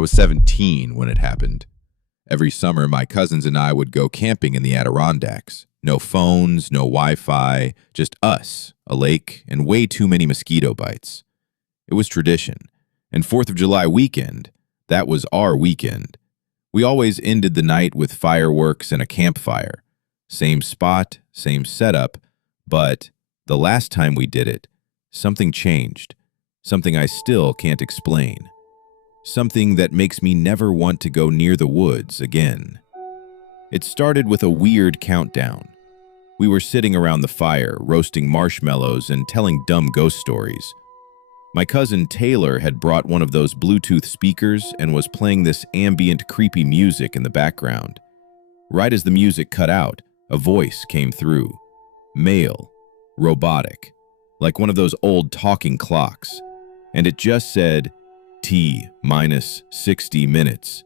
was 17 when it happened. Every summer, my cousins and I would go camping in the Adirondacks. No phones, no Wi-Fi, just us, a lake, and way too many mosquito bites. It was tradition. And 4th of July weekend, that was our weekend. We always ended the night with fireworks and a campfire. Same spot, same setup, but the last time we did it, something changed. Something I still can't explain. Something that makes me never want to go near the woods again. It started with a weird countdown. We were sitting around the fire, roasting marshmallows and telling dumb ghost stories. My cousin Taylor had brought one of those Bluetooth speakers and was playing this ambient, creepy music in the background. Right as the music cut out, a voice came through. Male, robotic, like one of those old talking clocks. And it just said, T minus 60 minutes.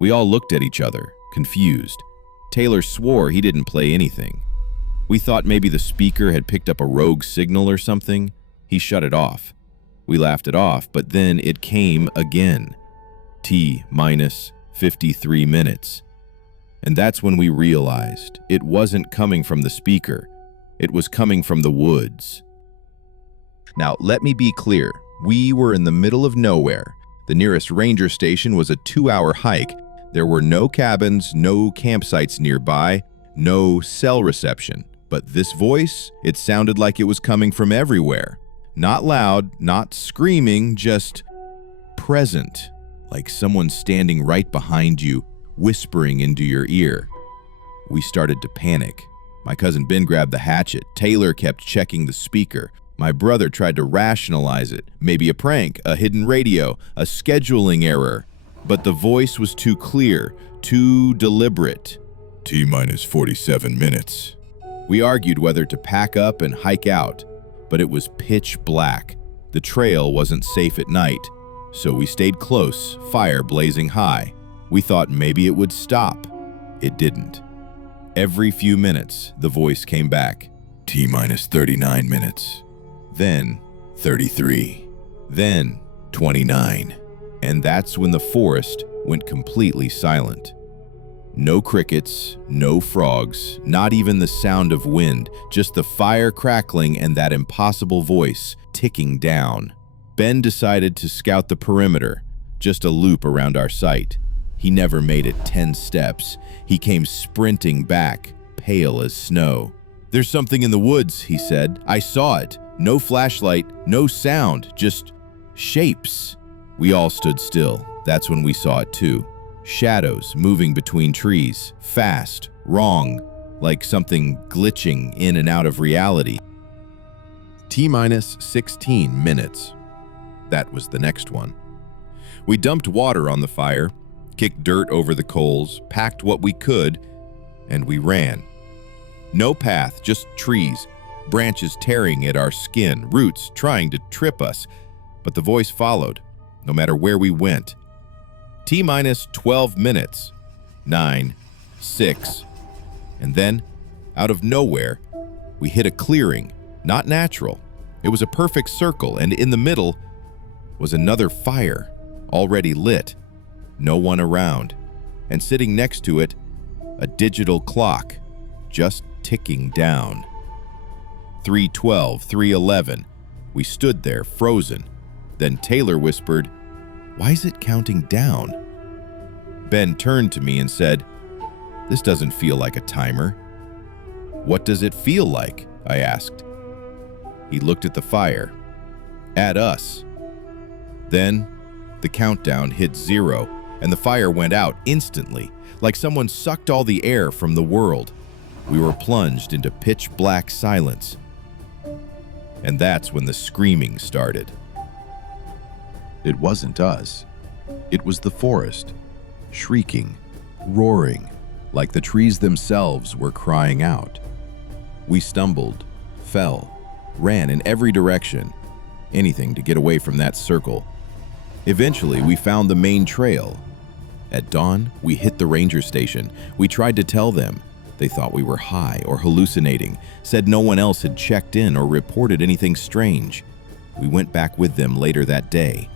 We all looked at each other, confused. Taylor swore he didn't play anything. We thought maybe the speaker had picked up a rogue signal or something. He shut it off. We laughed it off, but then it came again. T minus 53 minutes. And that's when we realized it wasn't coming from the speaker. It was coming from the woods. Now, let me be clear. We were in the middle of nowhere. The nearest ranger station was a 2-hour hike. There were no cabins, no campsites nearby, no cell reception. But this voice, it sounded like it was coming from everywhere. Not loud, not screaming, just present, like someone standing right behind you, whispering into your ear. We started to panic. My cousin Ben grabbed the hatchet. Taylor kept checking the speaker. My brother tried to rationalize it. Maybe a prank, a hidden radio, a scheduling error. But the voice was too clear, too deliberate. T minus 47 minutes. We argued whether to pack up and hike out. But it was pitch black. The trail wasn't safe at night, so we stayed close, fire blazing high. We thought maybe it would stop. It didn't. Every few minutes, the voice came back. T minus 39 minutes. Then 33. Then 29. And that's when the forest went completely silent. No crickets, no frogs, not even the sound of wind, just the fire crackling and that impossible voice ticking down. Ben decided to scout the perimeter, just a loop around our site. He never made it 10 steps. He came sprinting back, pale as snow. There's something in the woods, he said. I saw it. No flashlight, no sound, just shapes. We all stood still. That's when we saw it too. Shadows moving between trees, fast, wrong, like something glitching in and out of reality. T minus 16 minutes. That was the next one. We dumped water on the fire, kicked dirt over the coals, packed what we could, and we ran. No path, just trees, branches tearing at our skin, roots trying to trip us, but the voice followed, no matter where we went. T minus 12 minutes. 9, 6. And then, out of nowhere, we hit a clearing, not natural. It was a perfect circle, and in the middle was another fire, already lit. No one around. And sitting next to it, a digital clock, just ticking down. 3:12, 3:11. We stood there, frozen. Then Taylor whispered, "Why is it counting down?" Ben turned to me and said, "This doesn't feel like a timer." "What does it feel like?" I asked. He looked at the fire, at us. Then the countdown hit 0, and the fire went out instantly, like someone sucked all the air from the world. We were plunged into pitch black silence. And that's when the screaming started. It wasn't us. It was the forest, shrieking, roaring, like the trees themselves were crying out. We stumbled, fell, ran in every direction, anything to get away from that circle. Eventually, we found the main trail. At dawn, we hit the ranger station. We tried to tell them. They thought we were high or hallucinating, said no one else had checked in or reported anything strange. We went back with them later that day.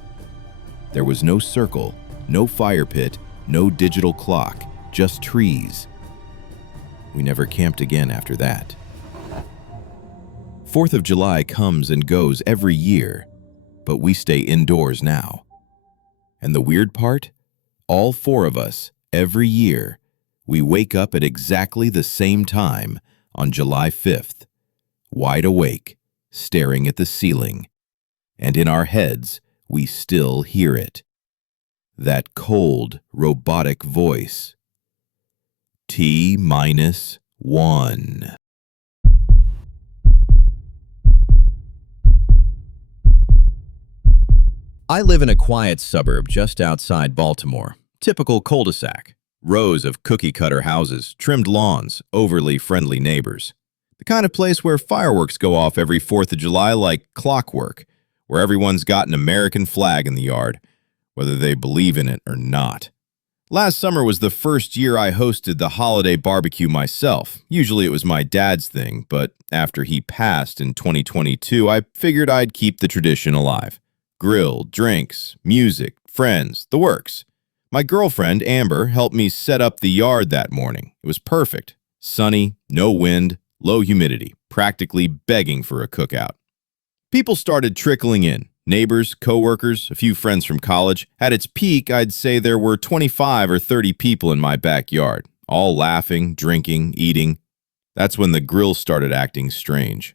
There was no circle, No fire pit, no digital clock, just trees. We never camped again after that. 4th of July comes and goes every year, but we stay indoors now. And the weird part? All 4 of us, every year, we wake up at exactly the same time on July 5th, wide awake, staring at the ceiling, and in our heads, we still hear it. That cold, robotic voice. T-1. I live in a quiet suburb just outside Baltimore. Typical cul-de-sac. Rows of cookie-cutter houses, trimmed lawns, overly friendly neighbors. The kind of place where fireworks go off every 4th of July like clockwork, where everyone's got an American flag in the yard, whether they believe in it or not. Last summer was the first year I hosted the holiday barbecue myself. Usually it was my dad's thing, but after he passed in 2022, I figured I'd keep the tradition alive. Grill, drinks, music, friends, the works. My girlfriend, Amber, helped me set up the yard that morning. It was perfect. Sunny, no wind, low humidity, practically begging for a cookout. People started trickling in. Neighbors, coworkers, a few friends from college. At its peak, I'd say there were 25 or 30 people in my backyard, all laughing, drinking, eating. That's when the grill started acting strange.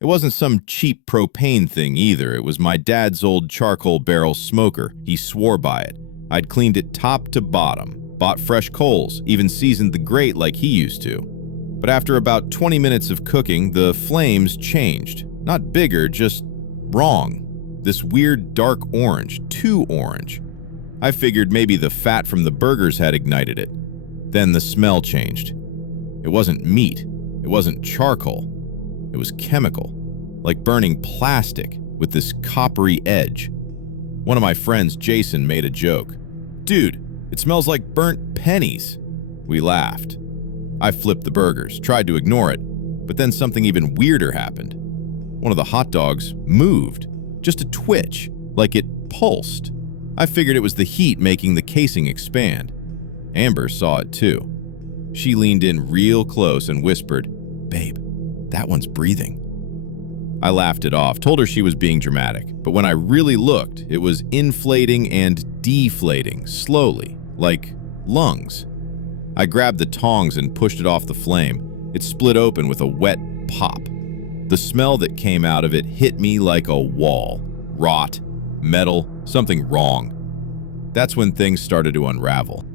It wasn't some cheap propane thing either. It was my dad's old charcoal barrel smoker. He swore by it. I'd cleaned it top to bottom, bought fresh coals, even seasoned the grate like he used to. But after about 20 minutes of cooking, the flames changed. Not bigger, just wrong. This weird dark orange, too orange. I figured maybe the fat from the burgers had ignited it. Then the smell changed. It wasn't meat. It wasn't charcoal. It was chemical, like burning plastic with this coppery edge. One of my friends, Jason, made a joke. "Dude, it smells like burnt pennies." We laughed. I flipped the burgers, tried to ignore it, but then something even weirder happened. One of the hot dogs moved, just a twitch, like it pulsed. I figured it was the heat making the casing expand. Amber saw it too. She leaned in real close and whispered, "Babe, that one's breathing." I laughed it off, told her she was being dramatic, but when I really looked, it was inflating and deflating, slowly, like lungs. I grabbed the tongs and pushed it off the flame. It split open with a wet pop. The smell that came out of it hit me like a wall. Rot, metal, something wrong. That's when things started to unravel.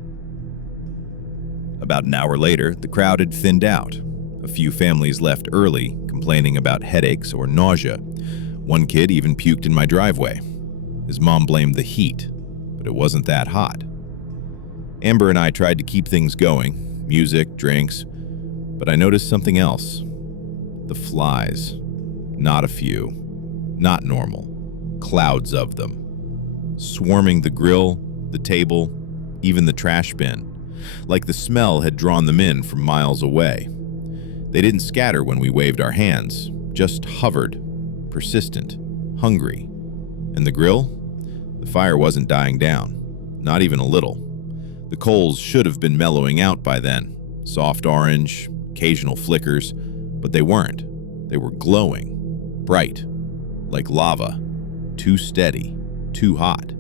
About an hour later, the crowd had thinned out. A few families left early, complaining about headaches or nausea. One kid even puked in my driveway. His mom blamed the heat, but it wasn't that hot. Amber and I tried to keep things going, music, drinks, but I noticed something else. The flies. Not a few. Not normal. Clouds of them. Swarming the grill, the table, even the trash bin. Like the smell had drawn them in from miles away. They didn't scatter when we waved our hands, just hovered, persistent, hungry. And the grill? The fire wasn't dying down, not even a little. The coals should have been mellowing out by then. Soft orange, occasional flickers, but they weren't. They were glowing, bright, like lava, too steady, too hot.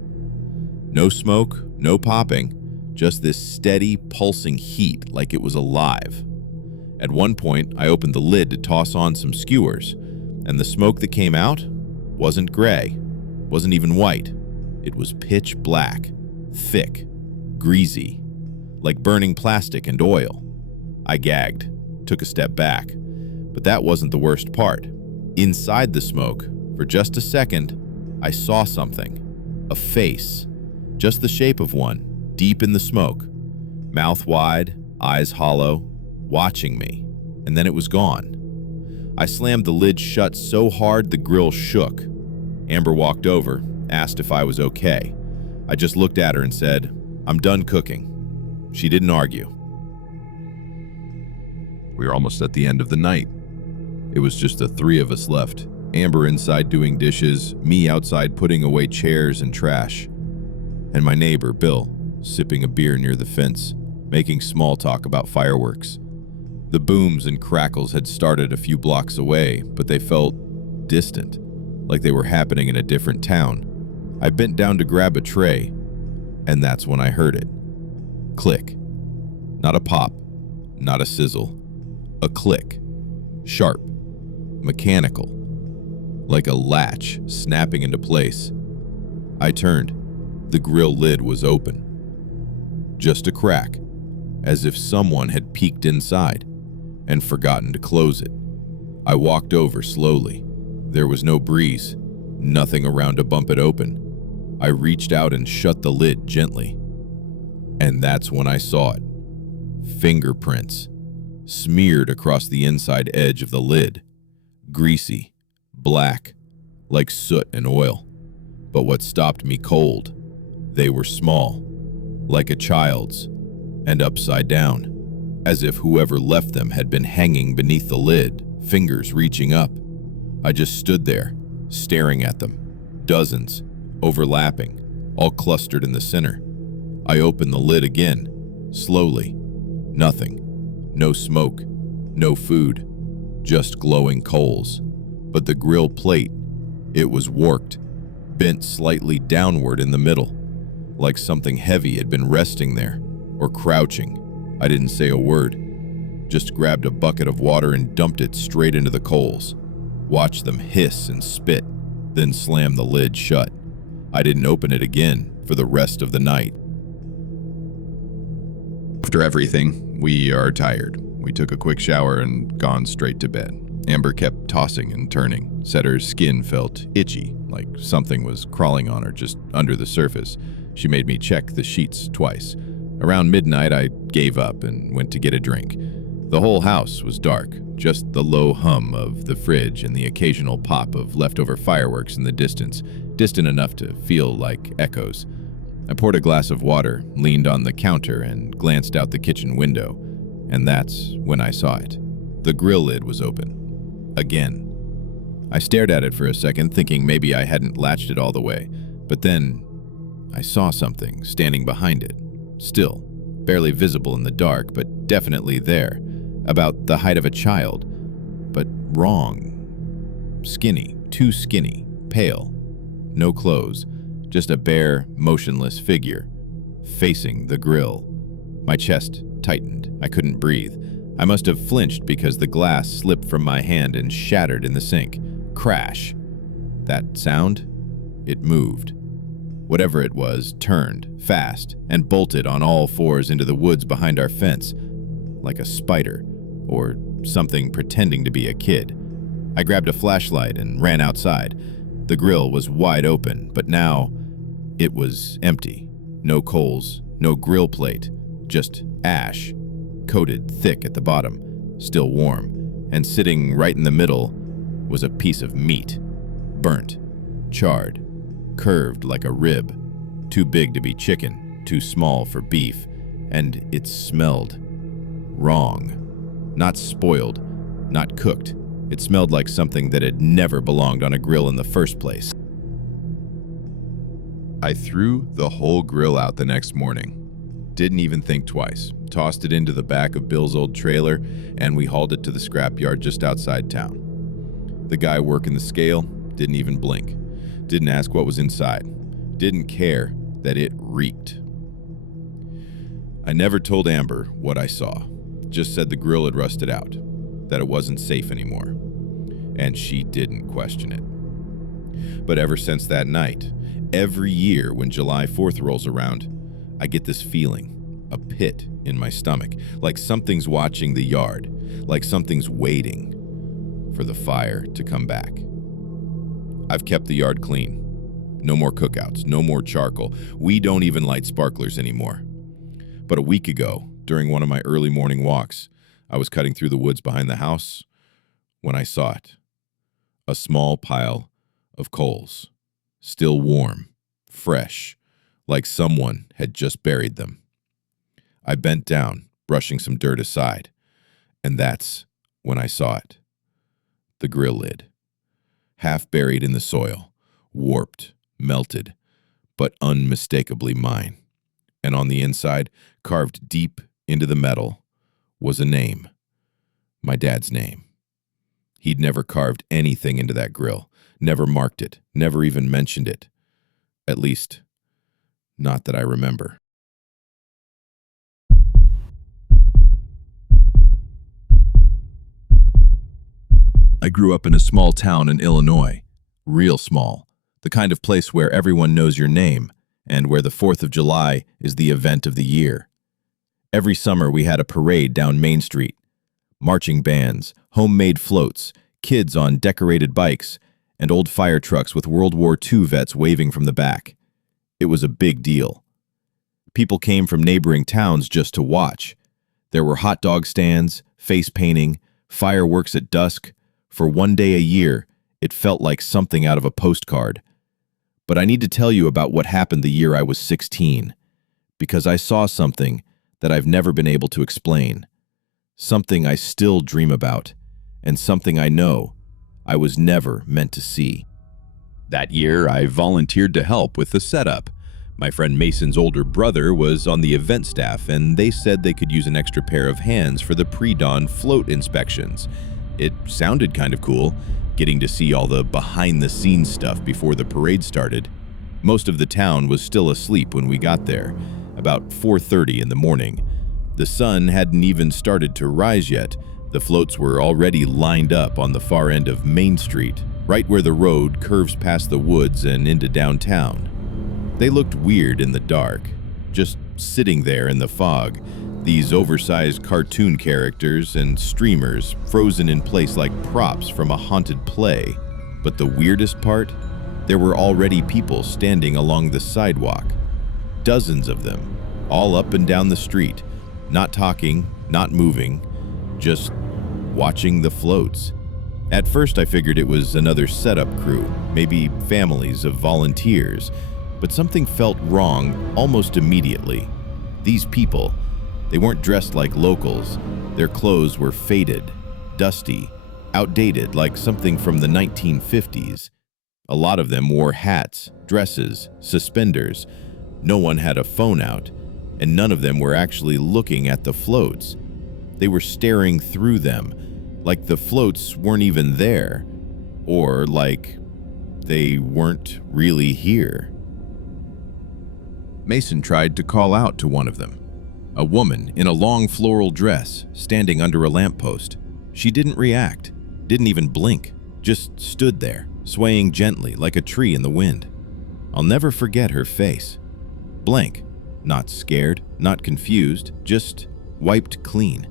No smoke, no popping, just this steady, pulsing heat like it was alive. At one point, I opened the lid to toss on some skewers, and the smoke that came out wasn't gray, wasn't even white. It was pitch black, thick, greasy, like burning plastic and oil. I gagged, took a step back, but that wasn't the worst part. Inside the smoke, for just a second, I saw something. A face, just the shape of one, deep in the smoke. Mouth wide, eyes hollow, watching me, and then it was gone. I slammed the lid shut so hard the grill shook. Amber walked over, asked if I was okay. I just looked at her and said, "I'm done cooking." She didn't argue. We were almost at the end of the night. It was just the 3 of us left. Amber inside doing dishes, me outside putting away chairs and trash, and my neighbor, Bill, sipping a beer near the fence, making small talk about fireworks. The booms and crackles had started a few blocks away, but they felt distant, like they were happening in a different town. I bent down to grab a tray, and that's when I heard it. Click. Not a pop, not a sizzle. A click. Sharp. Mechanical. Like a latch snapping into place. I turned. The grill lid was open. Just a crack, as if someone had peeked inside and forgotten to close it. I walked over slowly. There was no breeze, nothing around to bump it open. I reached out and shut the lid gently. And that's when I saw it. Fingerprints, smeared across the inside edge of the lid. Greasy, black, like soot and oil. But what stopped me cold, they were small, like a child's, and upside down, as if whoever left them had been hanging beneath the lid, fingers reaching up. I just stood there, staring at them, dozens, overlapping, all clustered in the center. I opened the lid again, slowly. Nothing. No smoke, no food, just glowing coals. But the grill plate, it was warped, bent slightly downward in the middle, like something heavy had been resting there, or crouching. I didn't say a word, just grabbed a bucket of water and dumped it straight into the coals. Watched them hiss and spit, then slammed the lid shut. I didn't open it again for the rest of the night. After everything, we are tired. We took a quick shower and gone straight to bed. Amber kept tossing and turning, said her skin felt itchy, like something was crawling on her just under the surface. She made me check the sheets twice. Around midnight, I gave up and went to get a drink. The whole house was dark, just the low hum of the fridge and the occasional pop of leftover fireworks in the distance, distant enough to feel like echoes. I poured a glass of water, leaned on the counter, and glanced out the kitchen window, and that's when I saw it. The grill lid was open. Again. I stared at it for a second, thinking maybe I hadn't latched it all the way, but then I saw something standing behind it, still, barely visible in the dark, but definitely there, about the height of a child, but wrong. Skinny, too skinny, pale, no clothes, just a bare, motionless figure, facing the grill. My chest tightened. I couldn't breathe. I must have flinched because the glass slipped from my hand and shattered in the sink. Crash. That sound? It moved. Whatever it was turned, fast, and bolted on all fours into the woods behind our fence, like a spider, or something pretending to be a kid. I grabbed a flashlight and ran outside. The grill was wide open, but now it was empty. No coals, no grill plate, just ash, coated thick at the bottom, still warm, and sitting right in the middle was a piece of meat, burnt, charred, curved like a rib, too big to be chicken, too small for beef, and it smelled wrong. Not spoiled, not cooked. It smelled like something that had never belonged on a grill in the first place. I threw the whole grill out the next morning. Didn't even think twice. Tossed it into the back of Bill's old trailer, and we hauled it to the scrapyard just outside town. The guy working the scale didn't even blink. Didn't ask what was inside. Didn't care that it reeked. I never told Amber what I saw. Just said the grill had rusted out, that it wasn't safe anymore. And she didn't question it. But ever since that night, every year when July 4th rolls around, I get this feeling, a pit in my stomach, like something's watching the yard, like something's waiting for the fire to come back. I've kept the yard clean. No more cookouts, no more charcoal. We don't even light sparklers anymore. But a week ago, during one of my early morning walks, I was cutting through the woods behind the house when I saw it. A small pile of coals, still warm, fresh, like someone had just buried them. I bent down, brushing some dirt aside, and that's when I saw it. The grill lid, half buried in the soil, warped, melted, but unmistakably mine. And on the inside, carved deep into the metal, was a name. My dad's name. He'd never carved anything into that grill, never marked it, never even mentioned it. At least, not that I remember. I grew up in a small town in Illinois. Real small. The kind of place where everyone knows your name, and where the 4th of July is the event of the year. Every summer we had a parade down Main Street. Marching bands, homemade floats, kids on decorated bikes, and old fire trucks with World War II vets waving from the back. It was a big deal. People came from neighboring towns just to watch. There were hot dog stands, face painting, fireworks at dusk. For one day a year, it felt like something out of a postcard. But I need to tell you about what happened the year I was 16, because I saw something that I've never been able to explain, something I still dream about, and something I know I was never meant to see. That year, I volunteered to help with the setup. My friend Mason's older brother was on the event staff, and they said they could use an extra pair of hands for the pre-dawn float inspections. It sounded kind of cool, getting to see all the behind-the-scenes stuff before the parade started. Most of the town was still asleep when we got there, about 4:30 in the morning. The sun hadn't even started to rise yet. The floats were already lined up on the far end of Main Street, right where the road curves past the woods and into downtown. They looked weird in the dark, just sitting there in the fog, these oversized cartoon characters and streamers frozen in place like props from a haunted play. But the weirdest part? There were already people standing along the sidewalk. Dozens of them, all up and down the street, not talking, not moving, just watching the floats. At first I figured it was another setup crew, maybe families of volunteers, but something felt wrong almost immediately. These people, they weren't dressed like locals. Their clothes were faded, dusty, outdated, like something from the 1950s. A lot of them wore hats, dresses, suspenders. No one had a phone out, and none of them were actually looking at the floats. They were staring through them, like the floats weren't even there, or like they weren't really here. Mason tried to call out to one of them. A woman in a long floral dress, standing under a lamppost. She didn't react, didn't even blink, just stood there, swaying gently like a tree in the wind. I'll never forget her face. Blank, not scared, not confused, just wiped clean,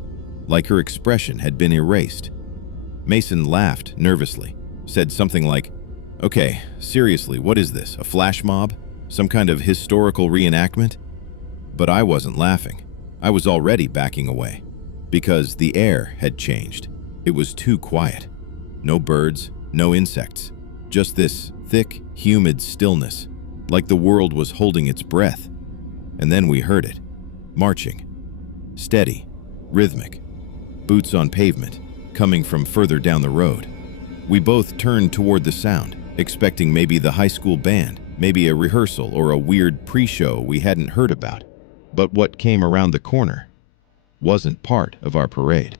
like her expression had been erased. Mason laughed nervously, said something like, "Okay, seriously, what is this, a flash mob? Some kind of historical reenactment?" But I wasn't laughing. I was already backing away, because the air had changed. It was too quiet. No birds, no insects, just this thick, humid stillness, like the world was holding its breath. And then we heard it, marching, steady, rhythmic, boots on pavement, coming from further down the road. We both turned toward the sound, expecting maybe the high school band, maybe a rehearsal or a weird pre-show we hadn't heard about. But what came around the corner wasn't part of our parade.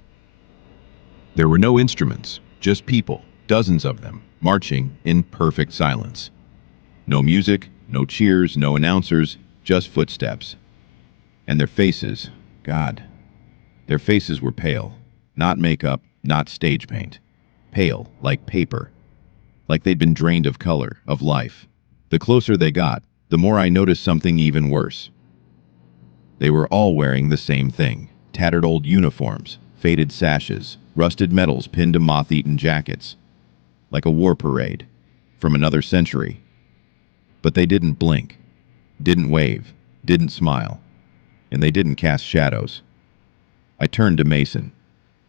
There were no instruments, just people, dozens of them, marching in perfect silence. No music, no cheers, no announcers, just footsteps. And their faces, God, their faces were pale. Not makeup, not stage paint. Pale, like paper. Like they'd been drained of color, of life. The closer they got, the more I noticed something even worse. They were all wearing the same thing. Tattered old uniforms, faded sashes, rusted medals pinned to moth-eaten jackets. Like a war parade, from another century. But they didn't blink, didn't wave, didn't smile, and they didn't cast shadows. I turned to Mason.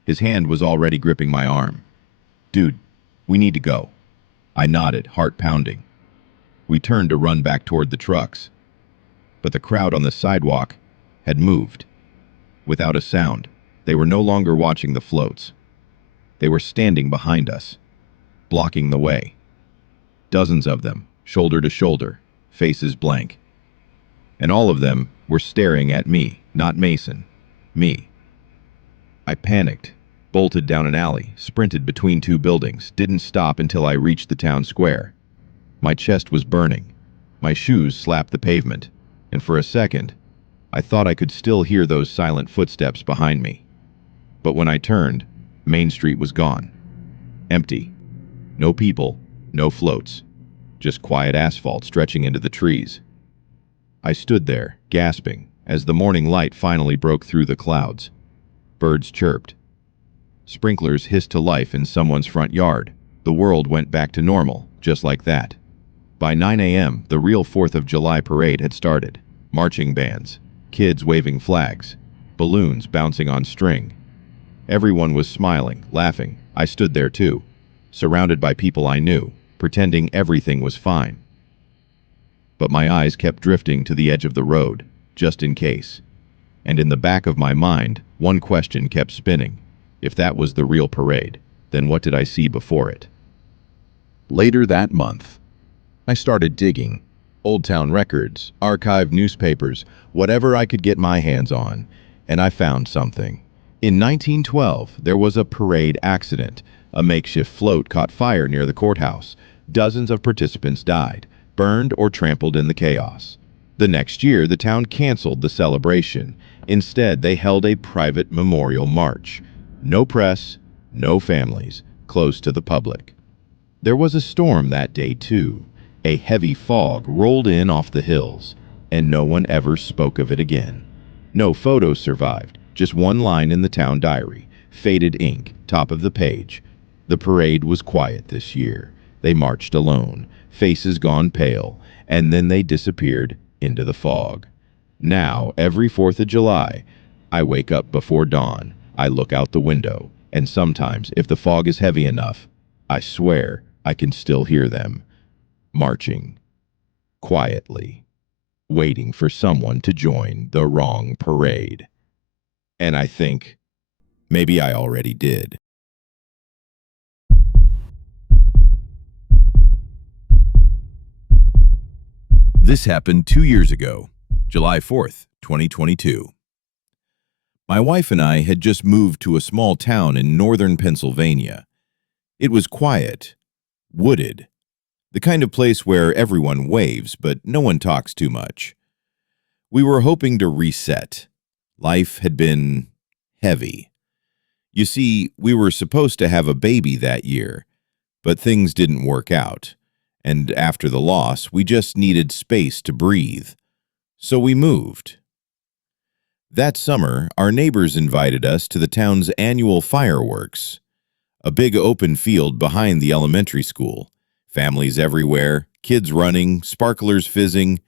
His hand was already gripping my arm. "Dude, we need to go." I nodded, heart pounding. We turned to run back toward the trucks. But the crowd on the sidewalk had moved. Without a sound, they were no longer watching the floats. They were standing behind us, blocking the way. Dozens of them, shoulder to shoulder, faces blank. and all of them were staring at me, not Mason. Me. I panicked, bolted down an alley, sprinted between two buildings, didn't stop until I reached the town square. My chest was burning. My shoes slapped the pavement, and for a second, I thought I could still hear those silent footsteps behind me. But when I turned, Main Street was gone. Empty. No people, no floats. Just quiet asphalt stretching into the trees. I stood there, gasping, as the morning light finally broke through the clouds. Birds chirped. Sprinklers hissed to life in someone's front yard. The world went back to normal, just like that. By 9 a.m., the real 4th of July parade had started. Marching bands, kids waving flags, balloons bouncing on string. Everyone was smiling, laughing. I stood there too, surrounded by people I knew, pretending everything was fine. But my eyes kept drifting to the edge of the road, just in case. And in the back of my mind, one question kept spinning. If that was the real parade, then what did I see before it? Later that month, I started digging. Old town records, archived newspapers, whatever I could get my hands on, and I found something. In 1912, there was a parade accident. A makeshift float caught fire near the courthouse. Dozens of participants died, burned or trampled in the chaos. The next year, the town canceled the celebration. Instead, they held a private memorial march. No press, no families, closed to the public. There was a storm that day, too. A heavy fog rolled in off the hills, and no one ever spoke of it again. No photos survived, just one line in the town diary, faded ink, top of the page. The parade was quiet this year. They marched alone, faces gone pale, and then they disappeared into the fog. Now, every 4th of July, I wake up before dawn. I look out the window, and sometimes, if the fog is heavy enough, I swear I can still hear them. Marching. Quietly. Waiting for someone to join the wrong parade. And I think, maybe I already did. This happened 2 years ago, July 4th, 2022. My wife and I had just moved to a small town in northern Pennsylvania. It was quiet, wooded, the kind of place where everyone waves, but no one talks too much. We were hoping to reset. Life had been heavy. You see, we were supposed to have a baby that year, but things didn't work out. And after the loss, we just needed space to breathe. So we moved. That summer, our neighbors invited us to the town's annual fireworks, a big open field behind the elementary school. Families everywhere, kids running, sparklers fizzing.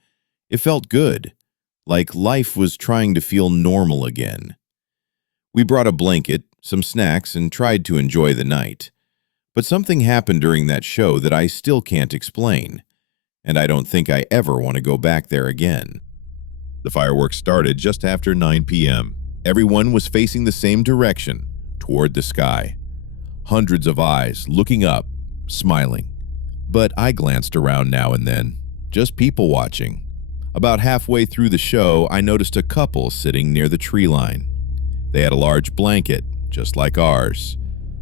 It felt good, like life was trying to feel normal again. We brought a blanket, some snacks, and tried to enjoy the night. But something happened during that show that I still can't explain, and I don't think I ever want to go back there again. The fireworks started just after 9 p.m. Everyone was facing the same direction, toward the sky. Hundreds of eyes looking up, smiling. But I glanced around now and then, just people watching. About halfway through the show, I noticed a couple sitting near the tree line. They had a large blanket, just like ours.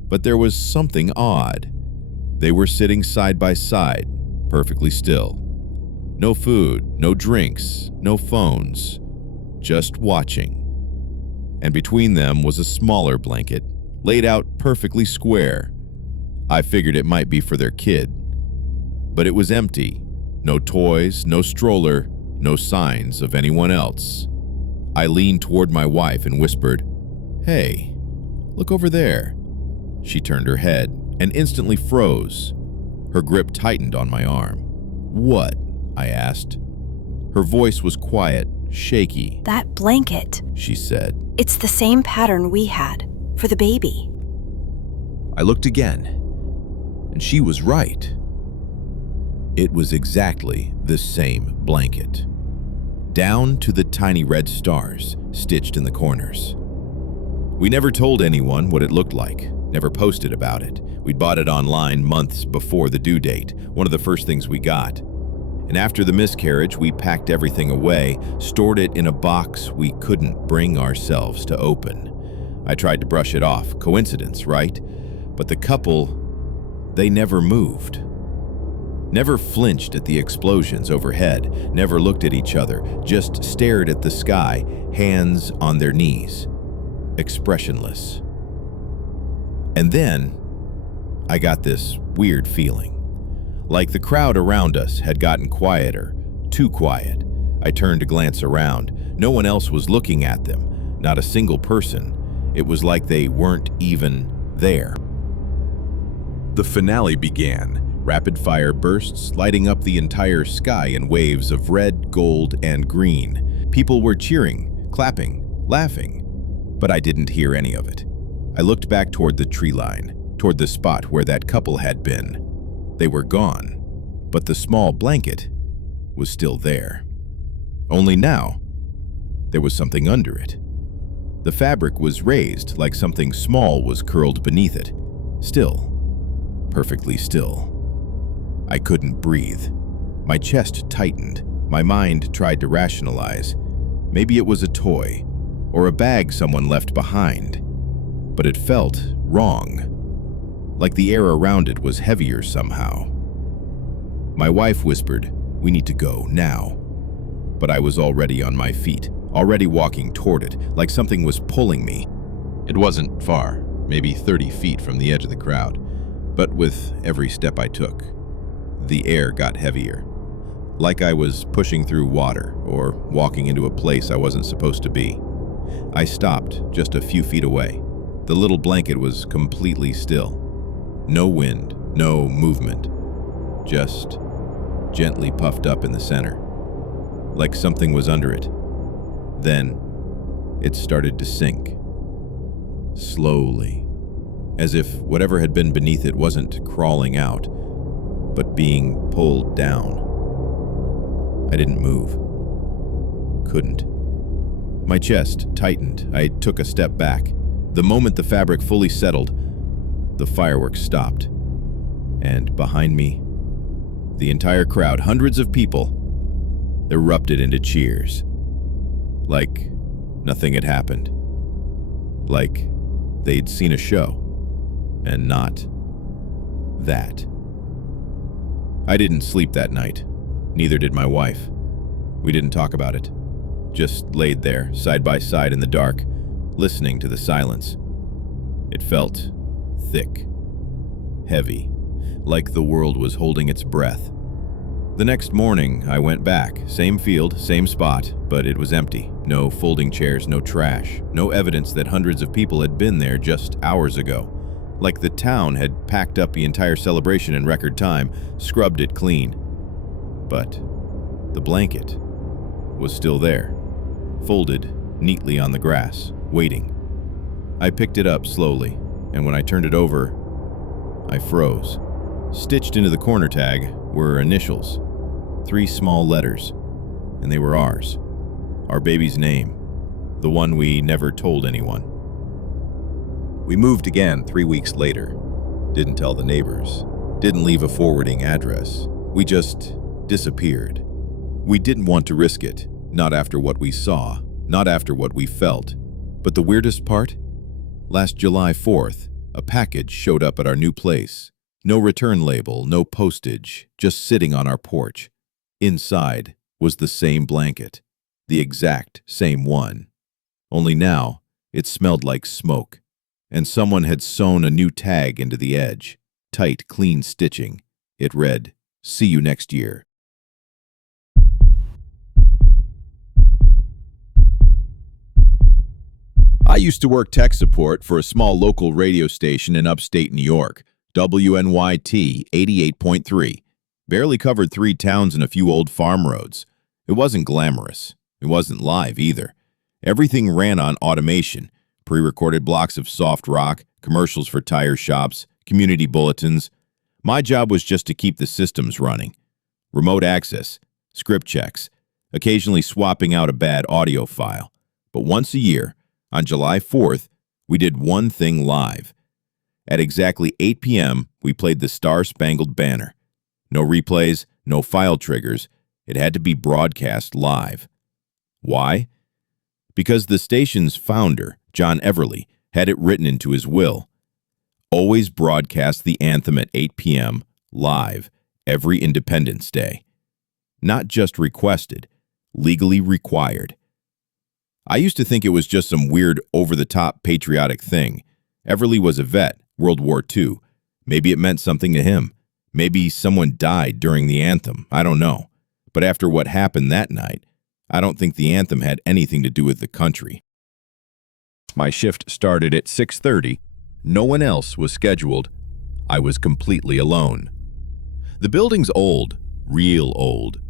But there was something odd. They were sitting side by side, perfectly still. No food, no drinks, no phones, just watching. And between them was a smaller blanket, laid out perfectly square. I figured it might be for their kid. But it was empty. No toys, no stroller, no signs of anyone else. I leaned toward my wife and whispered, "Hey, look over there." She turned her head and instantly froze. Her grip tightened on my arm. "What?" I asked. Her voice was quiet, shaky. "That blanket," she said. "It's the same pattern we had for the baby." I looked again, and she was right. It was exactly the same blanket, down to the tiny red stars stitched in the corners. We never told anyone what it looked like, never posted about it. We'd bought it online months before the due date, one of the first things we got. And after the miscarriage, we packed everything away, stored it in a box we couldn't bring ourselves to open. I tried to brush it off. Coincidence, right? But the couple, they never moved. Never flinched at the explosions overhead, never looked at each other, just stared at the sky, hands on their knees, expressionless. And then, I got this weird feeling. Like the crowd around us had gotten quieter, too quiet. I turned to glance around. No one else was looking at them, not a single person. It was like they weren't even there. The finale began. Rapid-fire bursts lighting up the entire sky in waves of red, gold, and green. People were cheering, clapping, laughing, but I didn't hear any of it. I looked back toward the tree line, toward the spot where that couple had been. They were gone, but the small blanket was still there. Only now, there was something under it. The fabric was raised like something small was curled beneath it. Still, perfectly still. I couldn't breathe. My chest tightened. My mind tried to rationalize. Maybe it was a toy, or a bag someone left behind. But it felt wrong. Like the air around it was heavier somehow. My wife whispered, "We need to go, now." But I was already on my feet, already walking toward it, like something was pulling me. It wasn't far, maybe 30 feet from the edge of the crowd, but with every step I took, the air got heavier. Like I was pushing through water or walking into a place I wasn't supposed to be. I stopped just a few feet away. The little blanket was completely still. No wind, no movement, just gently puffed up in the center, like something was under it. Then it started to sink, slowly, as if whatever had been beneath it wasn't crawling out, but being pulled down. I didn't move. Couldn't. My chest tightened. I took a step back. The moment the fabric fully settled, the fireworks stopped. And behind me, the entire crowd, hundreds of people, erupted into cheers. Like nothing had happened. Like they'd seen a show, and not that. I didn't sleep that night. Neither did my wife. We didn't talk about it. Just laid there, side by side in the dark, listening to the silence. It felt thick, heavy, like the world was holding its breath. The next morning, I went back, same field, same spot, but it was empty. No folding chairs, no trash, no evidence that hundreds of people had been there just hours ago. Like the town had packed up the entire celebration in record time, scrubbed it clean. But the blanket was still there, folded neatly on the grass, waiting. I picked it up slowly, and when I turned it over, I froze. Stitched into the corner tag were initials, 3 small letters, and they were ours. Our baby's name, the one we never told anyone. We moved again 3 weeks later. Didn't tell the neighbors. Didn't leave a forwarding address. We just disappeared. We didn't want to risk it, not after what we saw, not after what we felt. But the weirdest part? Last July 4th, a package showed up at our new place. No return label, no postage, just sitting on our porch. Inside was the same blanket, the exact same one. Only now, it smelled like smoke, and someone had sewn a new tag into the edge. Tight, clean stitching. It read, "See you next year." I used to work tech support for a small local radio station in upstate New York, WNYT 88.3. Barely covered 3 towns and a few old farm roads. It wasn't glamorous. It wasn't live either. Everything ran on automation, pre-recorded blocks of soft rock, commercials for tire shops, community bulletins. My job was just to keep the systems running. Remote access, script checks, occasionally swapping out a bad audio file. But once a year, on July 4th, we did one thing live. At exactly 8 p.m., we played the Star-Spangled Banner. No replays, no file triggers, It had to be broadcast live. Why? Because the station's founder, John Everly, had it written into his will. Always broadcast the anthem at 8 p.m. live every Independence Day. Not just requested, legally required. I used to think it was just some weird, over-the-top patriotic thing. Everly was a vet, World War II. Maybe it meant something to him. Maybe someone died during the anthem. I don't know. But after what happened that night, I don't think the anthem had anything to do with the country. My shift started at 6:30. No one else was scheduled. I was completely alone. The building's old, real old.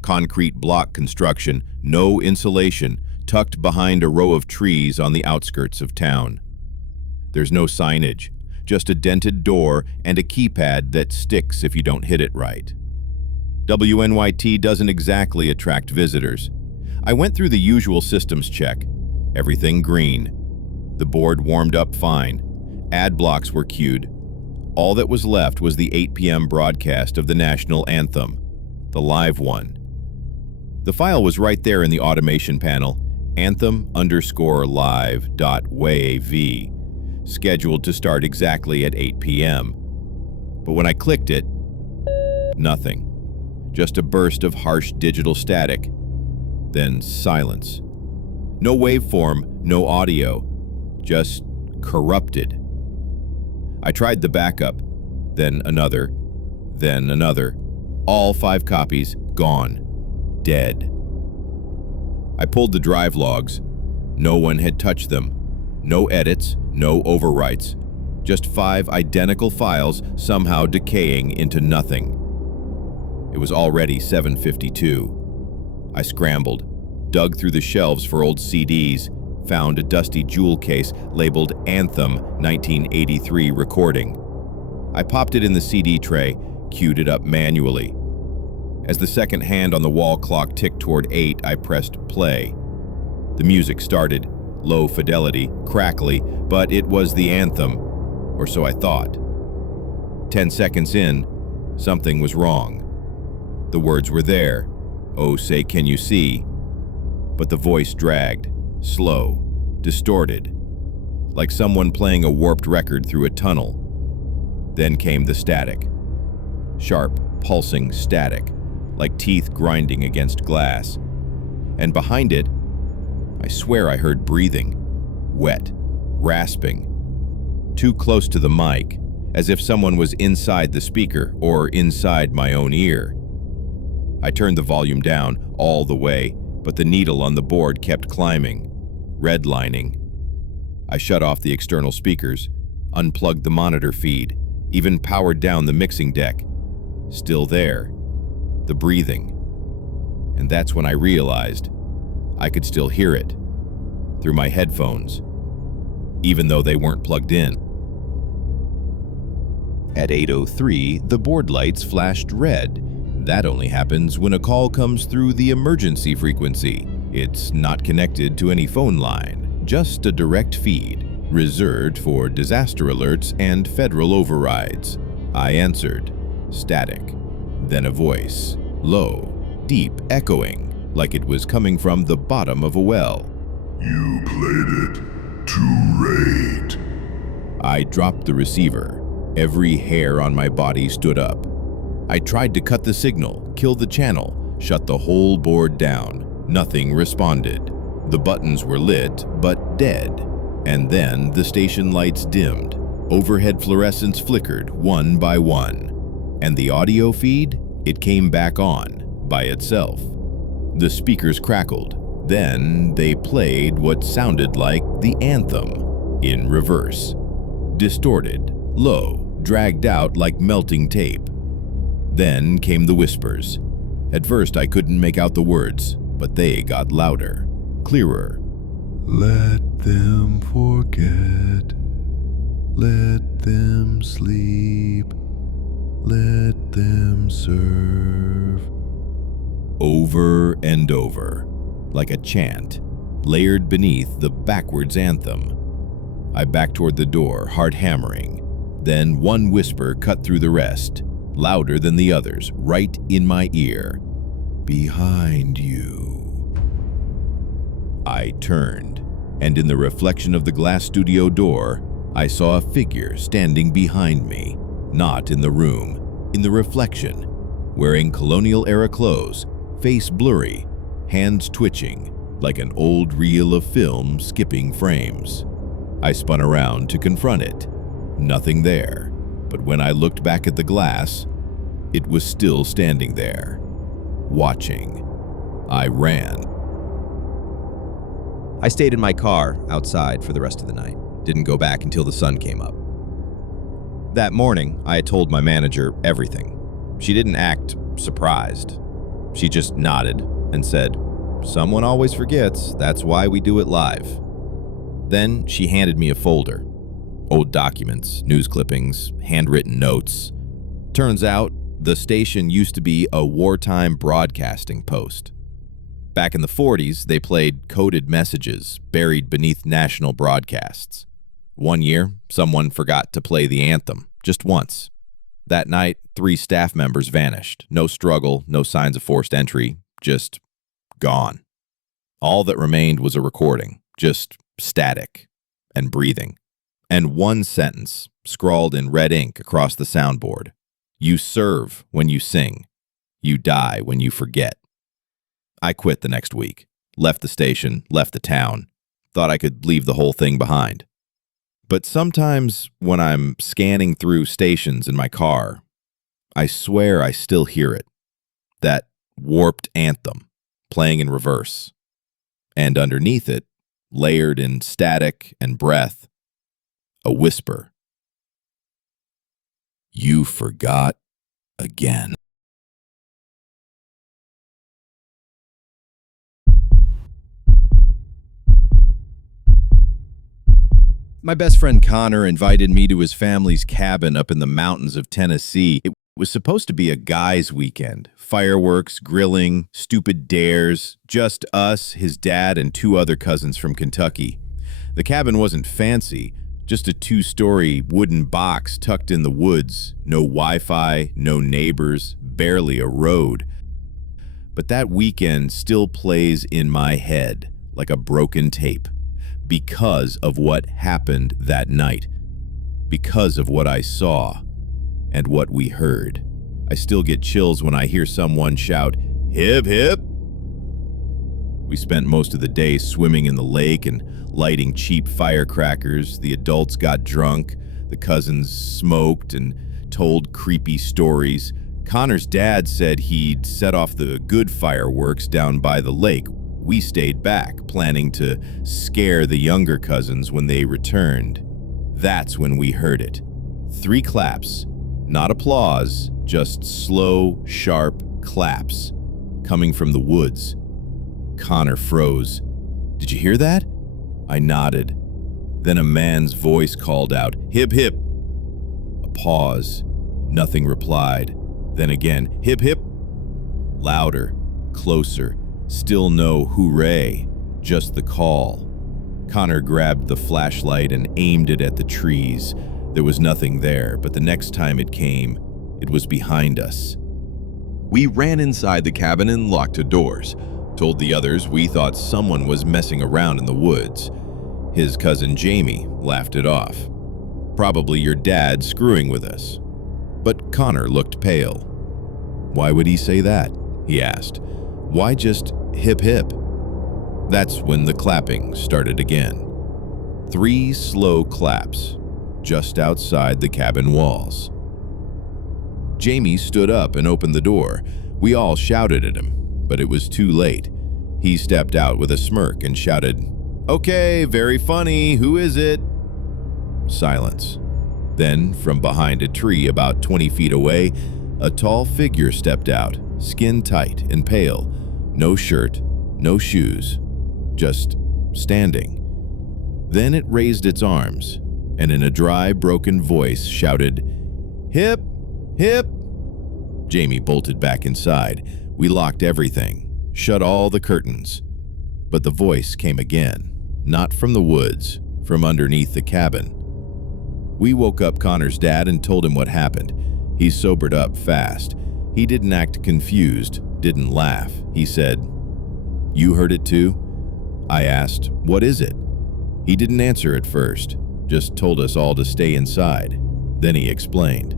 Concrete block construction, no insulation, tucked behind a row of trees on the outskirts of town. There's no signage, just a dented door and a keypad that sticks if you don't hit it right. WNYT doesn't exactly attract visitors. I went through the usual systems check. Everything green. The board warmed up fine. Ad blocks were queued. All that was left was the 8 p.m. broadcast of the national anthem, the live one. The file was right there in the automation panel, anthem_live.wav, scheduled to start exactly at 8 p.m. But when I clicked it, nothing. Just a burst of harsh digital static. Then silence. No waveform, no audio, just corrupted. I tried the backup, then another, all 5 copies gone, dead. I pulled the drive logs. No one had touched them. No edits, no overwrites. Just 5 identical files somehow decaying into nothing. It was already 7:52. I scrambled, dug through the shelves for old CDs, found a dusty jewel case labeled Anthem 1983 recording. I popped it in the CD tray, queued it up manually. As the second hand on the wall clock ticked toward 8, I pressed play. The music started, low fidelity, crackly, but it was the anthem, or so I thought. 10 seconds in, something was wrong. The words were there, "Oh, say can you see?" But the voice dragged, slow, distorted, like someone playing a warped record through a tunnel. Then came the static. Sharp, pulsing static, like teeth grinding against glass. And behind it, I swear I heard breathing, wet, rasping, too close to the mic, as if someone was inside the speaker or inside my own ear. I turned the volume down all the way, but the needle on the board kept climbing, redlining. I shut off the external speakers, unplugged the monitor feed, even powered down the mixing deck. Still there, the breathing. And that's when I realized I could still hear it through my headphones, even though they weren't plugged in. At 8:03, the board lights flashed red. That only happens when a call comes through the emergency frequency. It's not connected to any phone line, just a direct feed, reserved for disaster alerts and federal overrides. I answered, static. Then a voice, low, deep, echoing, like it was coming from the bottom of a well. You played it too late. I dropped the receiver. Every hair on my body stood up. I tried to cut the signal, kill the channel, shut the whole board down. Nothing responded. The buttons were lit, but dead. And then the station lights dimmed. Overhead fluorescents flickered one by one. And the audio feed? It came back on, by itself. The speakers crackled. Then they played what sounded like the anthem, in reverse. Distorted, low, dragged out like melting tape. Then came the whispers. At first I couldn't make out the words, but they got louder, clearer. Let them forget. Let them sleep. Let them serve. Over and over, like a chant, layered beneath the backwards anthem. I backed toward the door, heart hammering. Then one whisper cut through the rest, louder than the others, right in my ear. behind you. I turned, and in the reflection of the glass studio door, I saw a figure standing behind me, not in the room, in the reflection, wearing colonial-era clothes, face blurry, hands twitching, like an old reel of film skipping frames. I spun around to confront it. Nothing there, but when I looked back at the glass, it was still standing there, watching. I ran. I stayed in my car outside for the rest of the night. Didn't go back until the sun came up. That morning, I told my manager everything. She didn't act surprised. She just nodded and said, "Someone always forgets, that's why we do it live." Then she handed me a folder. Old documents, news clippings, handwritten notes. Turns out, the station used to be a wartime broadcasting post. Back in the 40s, they played coded messages buried beneath national broadcasts. One year, someone forgot to play the anthem, just once. That night, 3 staff members vanished. No struggle, no signs of forced entry, just gone. All that remained was a recording, just static and breathing. And one sentence, scrawled in red ink across the soundboard. You serve when you sing. You die when you forget. I quit the next week, left the station, left the town, thought I could leave the whole thing behind. But sometimes when I'm scanning through stations in my car, I swear I still hear it. That warped anthem playing in reverse. And underneath it, layered in static and breath, a whisper. You forgot again. My best friend Connor invited me to his family's cabin up in the mountains of Tennessee. It was supposed to be a guy's weekend. Fireworks, grilling, stupid dares, just us, his dad, and 2 other cousins from Kentucky. The cabin wasn't fancy, just a 2-story wooden box tucked in the woods. No Wi-Fi, no neighbors, barely a road. But that weekend still plays in my head like a broken tape. Because of what happened that night, because of what I saw and what we heard. I still get chills when I hear someone shout, "Hip, hip!" We spent most of the day swimming in the lake and lighting cheap firecrackers. The adults got drunk, the cousins smoked and told creepy stories. Connor's dad said he'd set off the good fireworks down by the lake. We stayed back, planning to scare the younger cousins when they returned. That's when we heard it. 3 claps, not applause, just slow, sharp claps, coming from the woods. Connor froze. "Did you hear that?" I nodded. Then a man's voice called out, "Hip, hip!" A pause. Nothing replied. Then again, "Hip, hip!" Louder, closer. Still no hooray, just the call. Connor grabbed the flashlight and aimed it at the trees. There was nothing there, but the next time it came, it was behind us. We ran inside the cabin and locked the doors. Told the others we thought someone was messing around in the woods. His cousin Jamie laughed it off. "Probably your dad screwing with us." But Connor looked pale. "Why would he say that?" he asked. "Why just hip hip?" That's when the clapping started again. 3 slow claps, just outside the cabin walls. Jamie stood up and opened the door. We all shouted at him, but it was too late. He stepped out with a smirk and shouted, "Okay, very funny, who is it?" Silence. Then, from behind a tree about 20 feet away, a tall figure stepped out, skin tight and pale. No shirt, no shoes, just standing. Then it raised its arms, and in a dry, broken voice shouted, "Hip, hip!" Jamie bolted back inside. We locked everything, shut all the curtains. But the voice came again, not from the woods, from underneath the cabin. We woke up Connor's dad and told him what happened. He sobered up fast. He didn't act confused, didn't laugh. He said, "You heard it too?" I asked, "What is it?" He didn't answer at first, just told us all to stay inside. Then he explained.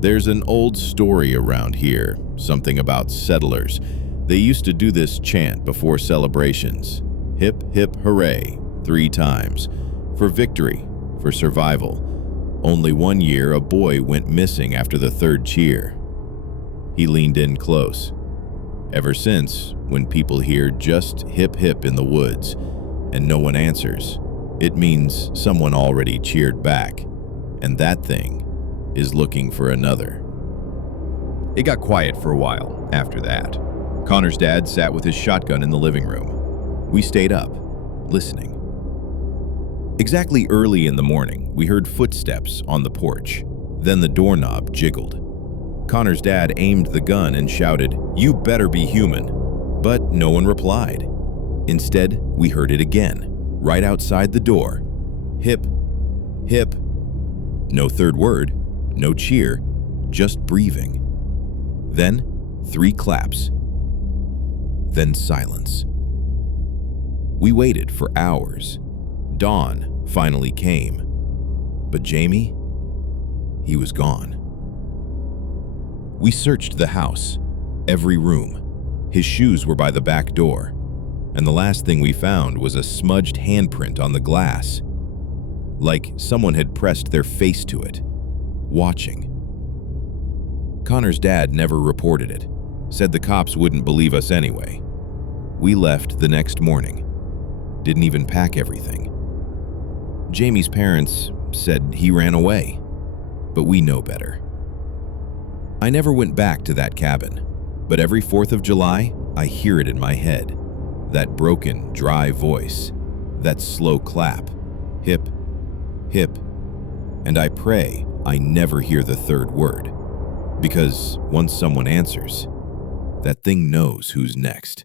"There's an old story around here, something about settlers. They used to do this chant before celebrations. Hip, hip, hooray, 3 times. For victory, for survival. Only one year a boy went missing after the 3rd cheer." He leaned in close. "Ever since, when people hear just hip hip in the woods and no one answers, it means someone already cheered back, and that thing is looking for another." It got quiet for a while after that. Connor's dad sat with his shotgun in the living room. We stayed up, listening. Exactly early in the morning, we heard footsteps on the porch. Then the doorknob jiggled. Connor's dad aimed the gun and shouted, "You better be human." But no one replied. Instead, we heard it again, right outside the door. Hip, hip. No third word, no cheer, just breathing. Then 3 claps. Then silence. We waited for hours. Dawn finally came. But Jamie, he was gone. We searched the house, every room. His shoes were by the back door, and the last thing we found was a smudged handprint on the glass, like someone had pressed their face to it, watching. Connor's dad never reported it, said the cops wouldn't believe us anyway. We left the next morning, didn't even pack everything. Jamie's parents said he ran away, but we know better. I never went back to that cabin, but every 4th of July, I hear it in my head. That broken, dry voice, that slow clap, hip, hip, and I pray I never hear the 3rd word, because once someone answers, that thing knows who's next.